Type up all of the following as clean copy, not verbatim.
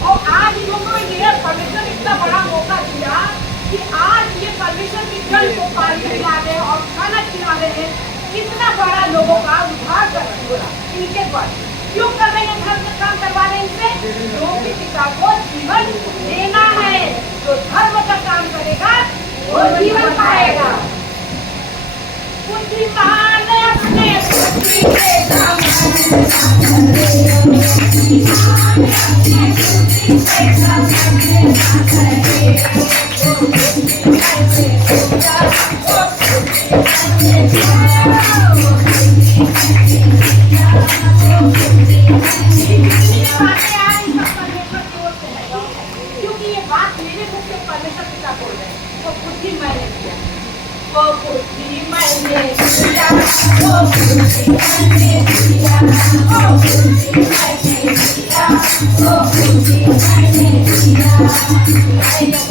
और आज इन्होंने ये परमेश्वर इतना बड़ा मौका दिया कि आज ये परमेश्वर की जल को पानी पिला रहे हैं और खाना खिला रहे हैं। इतना बड़ा लोगों का उद्धार कर रहे हैं इनके द्वारा। क्यों कर रहे हैं? धर्म का काम करवा रहे हैं इनसे। जो किसी का को जीवन देना है, जो धर्म का काम करेगा वो जीवन पाएगा। बुद्धिमान अपने बुद्धि के काम क्योंकि ये बात मेरे मुख से परमेश्वर पिता बोल रहे हैं। वो बुद्धि मैंने दिया, वो बुद्धि मैंने दिया, वो बुद्धि मैंने दिया, वो बुद्धि मैंने दिया, वो बुद्धि मैंने दिया।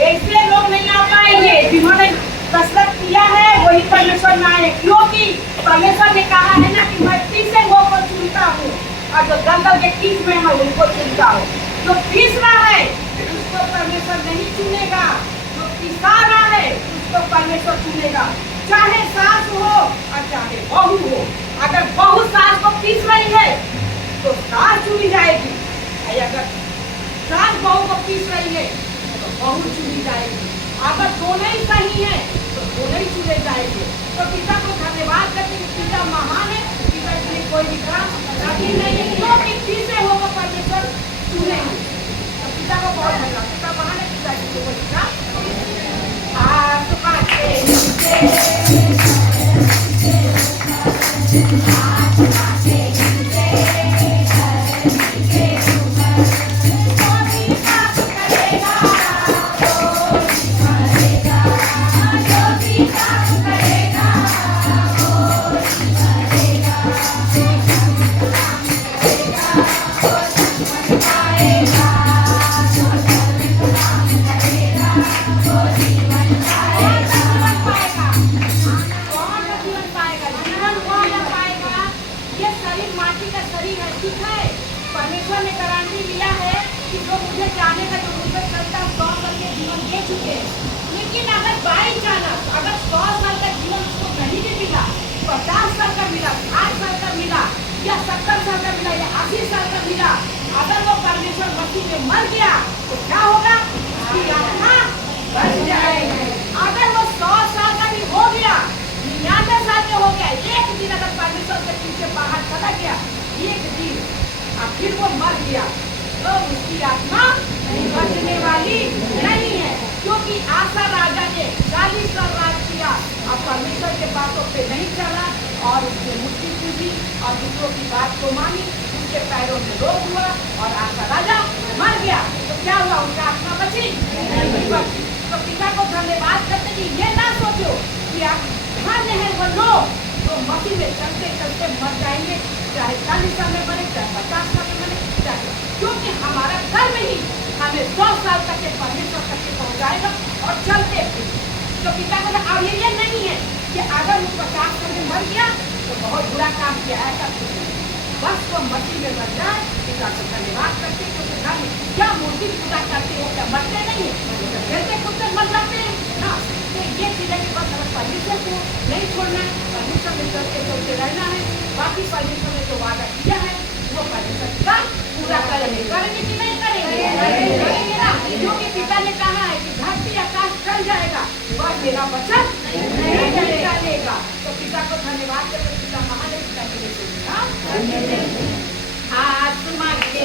ऐसे लोग नहीं आ पाएंगे जिन्होंने कसरत किया है वही परमेश्वर में आए, क्योंकि परमेश्वर ने कहा है ना कि मैं 30 वो को चुनता हूँ और जो जंगल के बीच में मैं उनको चुनता हूँ। जो तीसरा है उसको परमेश्वर नहीं चुनेगा, जो तीसरा है उसको परमेश्वर चुनेगा। चाहे सास हो और चाहे बहू हो, अगर बहू सास को पीस रही है तो सास चुनी जाएगी, अगर सास बहू को पीस रही है तो बहू चुनी जाएगी। अगर दोनों ही सही है तो दोनों ही चुने जाएंगे। तो पिता को धन्यवाद करते हैं, पिता महान है, पिता के लिए कोई विकास नहीं है, क्योंकि पीछे होकर परमेश्वर चुनेंगे। तो पिता को बहुत धन्यवाद, पिता महान है, पिता के लिए कोई विकास गारंटी है, ठीक है। परमेश्वर ने गारंटी लिया है कि जो मुझे जाने का, जो मुझे चलता 100 साल के जीवन दे चुके हैं। लेकिन अगर बाई चांस अगर 100 साल का जीवन उसको नहीं भी मिला, 50 साल का मिला, 60 साल का मिला, या 70 साल का मिला, या 80 साल का मिला, अगर वो परमेश्वर मसीह में मर गया तो क्या होगा? उसकी आत्मा बच जाएगी। अगर वो 100 साल का भी हो गया, 99 साल के हो गया, एक दिन अगर परमेश्वर के पीछे बाहर चला गया, एक दिन और फिर वो मर गया, तो उसकी आत्मा बचने वाली नहीं है। क्योंकि आसा राजा ने 40 साल राज किया और परमेश्वर के बातों पे नहीं चला और उसने मुक्ति पूजी और दूसरों की बात को मानी, उसके पैरों में रोग हुआ और आसा राजा मर गया। तो क्या हुआ? उनका आत्मा बची नहीं बची। तो पिता को धन्यवाद करते कि ये ना सोचो कि आप धन्य है वो लोग जो मसीह में चलते चलते मर जाएंगे, चाहे 40 साल में मरे, चाहे 50 साल में मरे, चाहे, क्योंकि हमारा कर्म ही हमें 100 साल तक के परमेश्वर तक के पहुंचाएगा और चलते फिर। तो पिता को अब ये नहीं है कि अगर वो 50 साल में मर गया तो बहुत बुरा काम किया, ऐसा कुछ नहीं। बस वो मसीह में मर जाए, पिता को धन्यवाद करते क्योंकि क्या मूर्ति पूजा करते हो, क्या मरते नहीं है, खेलते कूदते मर जाते हैं ना। तो ये चीजें कि बस हमें परमेश्वर को नहीं छोड़ना है, परमेश्वर में चलते चलते रहना है। बाकी परमेश्वर ने जो वादा किया है वो परमेश्वर का पूरा करेंगे। करेंगे कि नहीं करेंगे? करेंगे ना, क्योंकि पिता ने कहा है कि धरती आकाश चल जाएगा, वह मेरा वचन नहीं चलेगा। तो पिता को धन्यवाद करके पिता महान है, पिता के लिए आत्मा के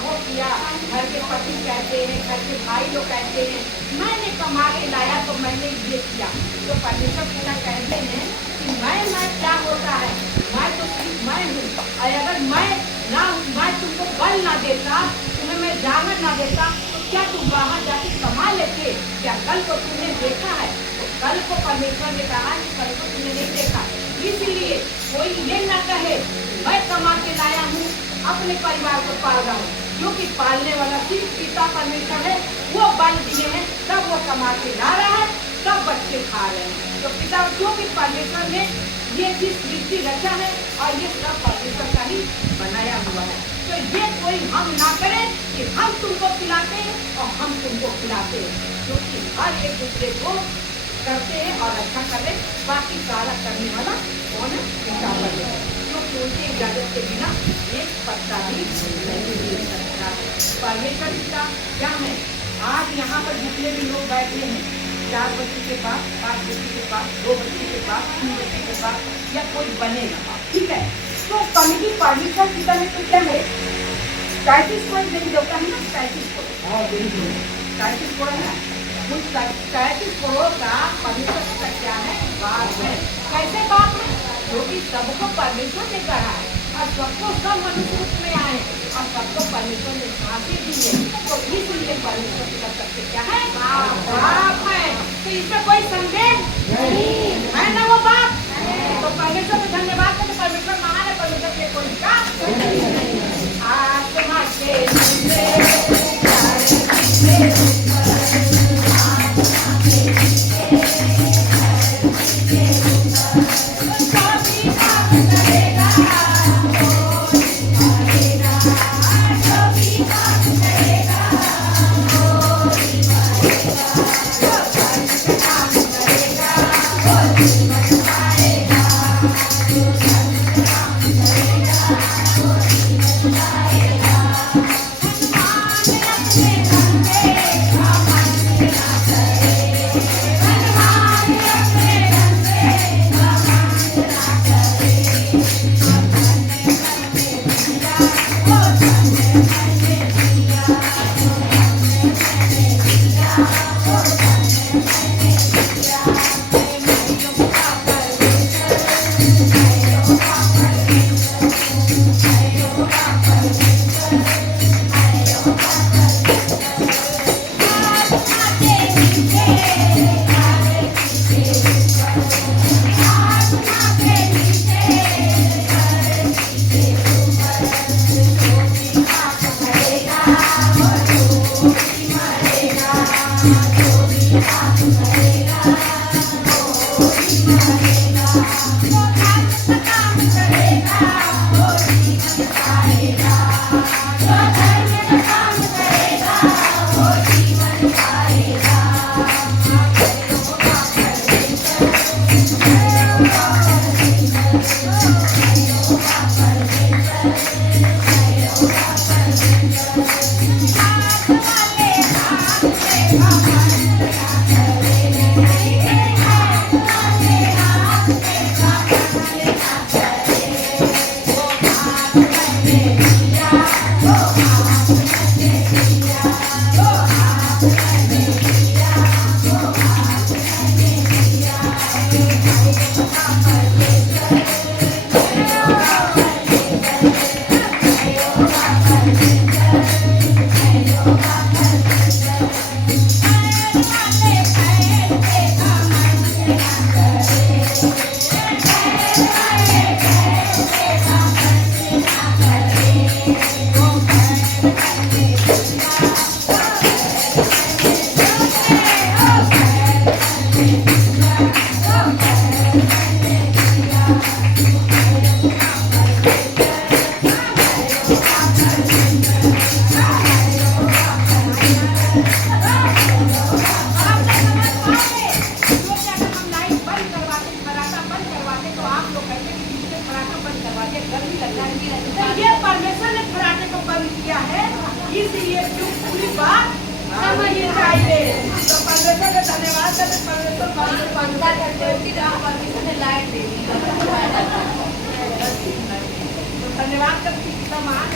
वो किया, घर के पति कहते हैं, घर के भाई लोग कहते हैं मैंने कमा के लाया तो मैंने ये किया। तो परमेश्वर पिता कहते हैं कि मैं क्या होता है, मैं तो सिर्फ मैं हूँ। और अगर मैं तुमको बल ना देता, तुम्हें मैं जागरण ना देता, तो क्या तुम बाहर जाके कमा लेते? क्या कल को तुमने देखा है? तो कल को परमेश्वर ने कहा कि कल को तुमने नहीं देखा। इसलिए कोई ये ना कहे मैं कमा के लाया हूँ, अपने परिवार को पाल रहा हूँ, क्योंकि पालने वाला सिर्फ पिता परमेश्वर है। वो बल दिए हैं तब वो कमा के ला रहा है, तब बच्चे खा रहे हैं। तो पिता, क्योंकि परमेश्वर ने ये चीज सृष्टि रचा है और ये सब परमेश्वर का ही बनाया हुआ है। तो ये कोई हम ना करें कि हम तुमको खिलाते हैं और हम तुमको खिलाते हैं, क्योंकि हर एक दूसरे को करते हैं और अच्छा कर रहे। बाकी सारा करने वाला कौन है? पिता परमेश्वर, क्योंकि उनकी इजाजत के बिना एक पत्ता भी नहीं दे सकता। परमेश्वर पिता क्या है? आज यहाँ पर जितने भी लोग बैठे हैं, 4 बच्चे के पास, 5 बच्चे के पास, 2 बच्चे के पास, 3 बच्चे के पास, या कोई बनेगा, ठीक है। तो कमिटी परमेश्वर पिता में तो क्या है? 35 करोड़ देवी देवता है ना, 35 करोड़, 35 करोड़ है। उन 35 करोड़ का परमेश्वर पिता क्या है? बाप है। कैसे बाप है? क्योंकि सबको परमेश्वर ने गढ़ा है और सबको सब मनुष्य रूप में आए और सबको परमेश्वर ने सांसें दी है। तो इसलिए परमेश्वर का सबसे क्या है? बाप है। तो इसमें कोई संदेह नहीं है ना, वो बाप। तो परमेश्वर को धन्यवाद करते, परमेश्वर महान है, परमेश्वर के कोई काम नहीं। आत्मा के पंखा ठंडे होती तो परमिशन है लाइट दे दी धन्यवाद करती हूँ तमाम